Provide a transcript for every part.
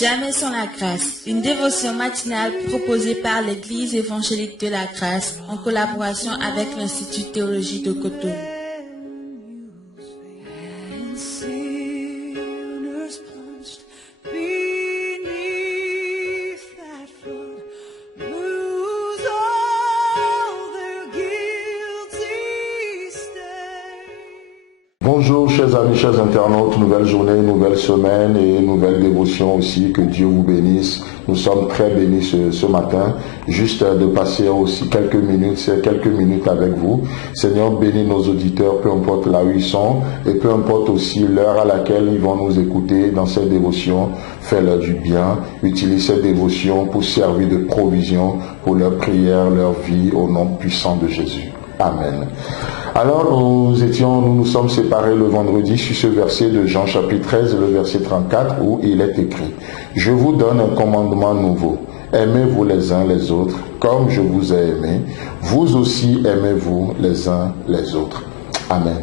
Jamais sans la grâce, une dévotion matinale proposée par l'Église évangélique de la grâce en collaboration avec l'Institut de théologie de Cotonou. Bonjour chers amis, chers internautes, nouvelle journée, nouvelle semaine et nouvelle dévotion aussi, que Dieu vous bénisse. Nous sommes très bénis ce matin, juste de passer aussi quelques minutes avec vous. Seigneur, bénis nos auditeurs, peu importe là où ils sont et peu importe aussi l'heure à laquelle ils vont nous écouter dans cette dévotion. Fais-leur du bien, utilise cette dévotion pour servir de provision pour leur prière, leur vie, au nom puissant de Jésus. Amen. Alors nous nous sommes séparés le vendredi sur ce verset de Jean chapitre 13, le verset 34, où il est écrit: Je vous donne un commandement nouveau. Aimez-vous les uns les autres, comme je vous ai aimé. Vous aussi aimez-vous les uns les autres. Amen.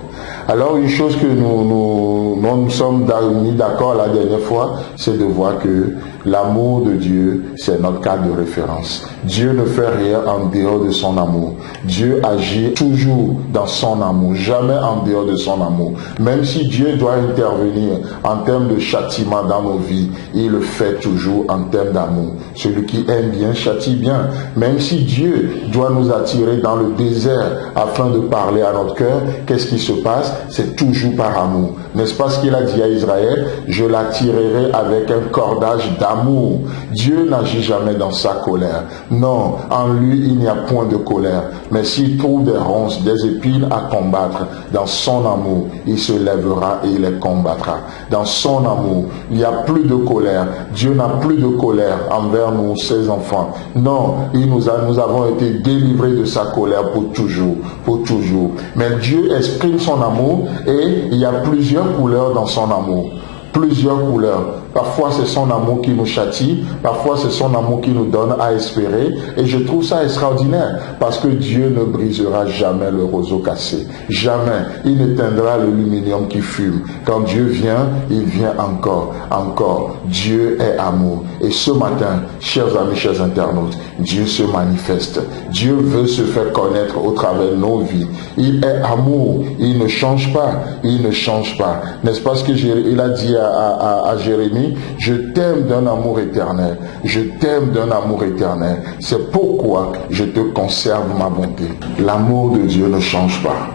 Alors une chose que nous sommes mis d'accord la dernière fois, c'est de voir que l'amour de Dieu, c'est notre cadre de référence. Dieu ne fait rien en dehors de son amour. Dieu agit toujours dans son amour, jamais en dehors de son amour. Même si Dieu doit intervenir en termes de châtiment dans nos vies, il le fait toujours en termes d'amour. Celui qui aime bien châtie bien. Même si Dieu doit nous attirer dans le désert afin de parler à notre cœur, qu'est-ce qui se passe? C'est toujours par amour. N'est-ce pas ce qu'il a dit à Israël? Je l'attirerai avec un cordage d'amour. Dieu n'agit jamais dans sa colère. Non, en lui, il n'y a point de colère. Mais s'il trouve des ronces, des épines à combattre, dans son amour, il se lèvera et il les combattra. Dans son amour, il n'y a plus de colère. Dieu n'a plus de colère envers nous, ses enfants. Non, nous avons été délivrés de sa colère pour toujours, pour toujours. Mais Dieu exprime son amour et il y a plusieurs couleurs dans son amour. Plusieurs couleurs. Parfois c'est son amour qui nous châtie, parfois c'est son amour qui nous donne à espérer, et je trouve ça extraordinaire parce que Dieu ne brisera jamais le roseau cassé, jamais. Il n'éteindra l'aluminium qui fume. Quand Dieu vient, il vient encore. Dieu est amour. Et ce matin, chers amis, chers internautes, Dieu se manifeste. Dieu veut se faire connaître au travers de nos vies. Il est amour. Il ne change pas. Il ne change pas. N'est-ce pas ce qu'il a dit à Jérémie? Je t'aime d'un amour éternel. Je t'aime d'un amour éternel. C'est pourquoi je te conserve ma bonté. L'amour de Dieu ne change pas.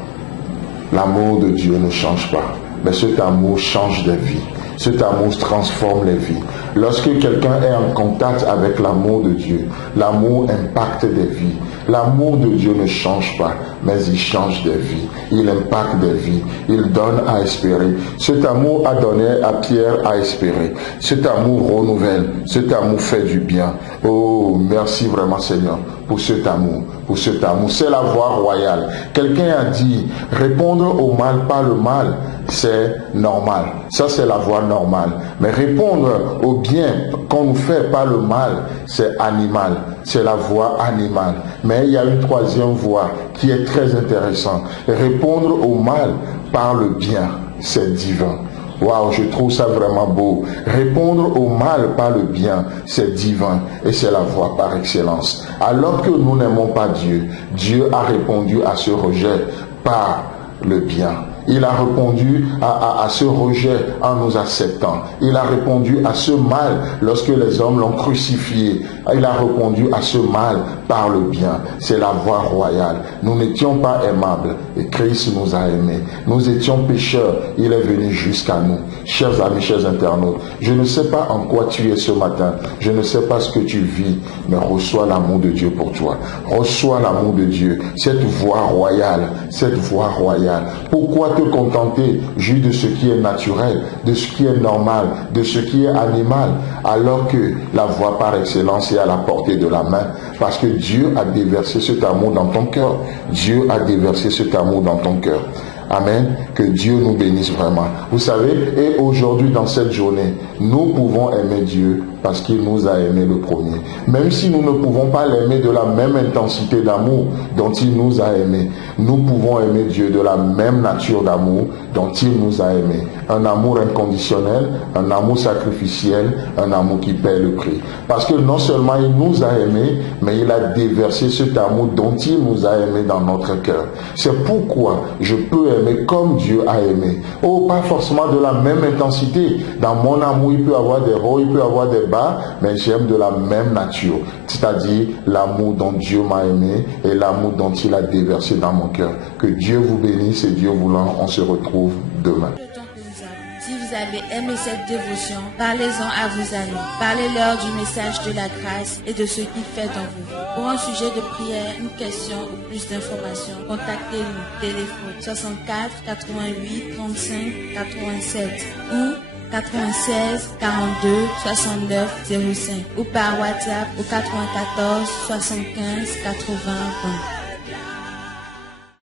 L'amour de Dieu ne change pas. Mais cet amour change des vies. Cet amour transforme les vies. Lorsque quelqu'un est en contact avec l'amour de Dieu, l'amour impacte des vies. L'amour de Dieu ne change pas, mais il change des vies. Il impacte des vies. Il donne à espérer. Cet amour a donné à Pierre à espérer. Cet amour renouvelle. Cet amour fait du bien. Oh, merci vraiment Seigneur pour cet amour. Pour cet amour. C'est la voie royale. Quelqu'un a dit, répondre au mal par le mal, c'est normal. Ça, c'est la voie normale. Mais répondre au bien qu'on nous fait par le mal, c'est animal. C'est la voie animale. Mais il y a une troisième voie qui est très intéressante. Répondre au mal par le bien, c'est divin. Waouh, je trouve ça vraiment beau. Répondre au mal par le bien, c'est divin et c'est la voie par excellence. Alors que nous n'aimons pas Dieu, Dieu a répondu à ce rejet par le bien. Il a répondu à ce rejet en nous acceptant. Il a répondu à ce mal lorsque les hommes l'ont crucifié. Il a répondu à ce mal par le bien. C'est la voie royale. Nous n'étions pas aimables et Christ nous a aimés. Nous étions pécheurs. Il est venu jusqu'à nous. Chers amis, chers internautes, je ne sais pas en quoi tu es ce matin. Je ne sais pas ce que tu vis, mais reçois l'amour de Dieu pour toi. Reçois l'amour de Dieu. Cette voie royale. Cette voie royale. Pourquoi te contenter juste de ce qui est naturel, de ce qui est normal, de ce qui est animal, alors que la voie par excellence est à la portée de la main, parce que Dieu a déversé cet amour dans ton cœur. Dieu a déversé cet amour dans ton cœur. Amen. Que Dieu nous bénisse vraiment. Vous savez, et aujourd'hui dans cette journée, nous pouvons aimer Dieu parce qu'il nous a aimés le premier. Même si nous ne pouvons pas l'aimer de la même intensité d'amour dont il nous a aimés, nous pouvons aimer Dieu de la même nature d'amour dont il nous a aimés. Un amour inconditionnel, un amour sacrificiel, un amour qui paie le prix. Parce que non seulement il nous a aimés, mais il a déversé cet amour dont il nous a aimés dans notre cœur. C'est pourquoi je peux aimer comme Dieu a aimé. Oh, pas forcément de la même intensité. Dans mon amour, il peut y avoir des hauts, il peut y avoir des bas, mais j'aime de la même nature. C'est-à-dire l'amour dont Dieu m'a aimé et l'amour dont il a déversé dans mon cœur. Que Dieu vous bénisse et Dieu voulant, on se retrouve demain. Si vous avez aimé cette dévotion, parlez-en à vos amis. Parlez-leur du message de la grâce et de ce qu'il fait dans vous. Pour un sujet de prière, une question ou plus d'informations, contactez-nous. Téléphone 64 88 35 87 ou 96 42 69 05 ou par WhatsApp au 94 75 80 20.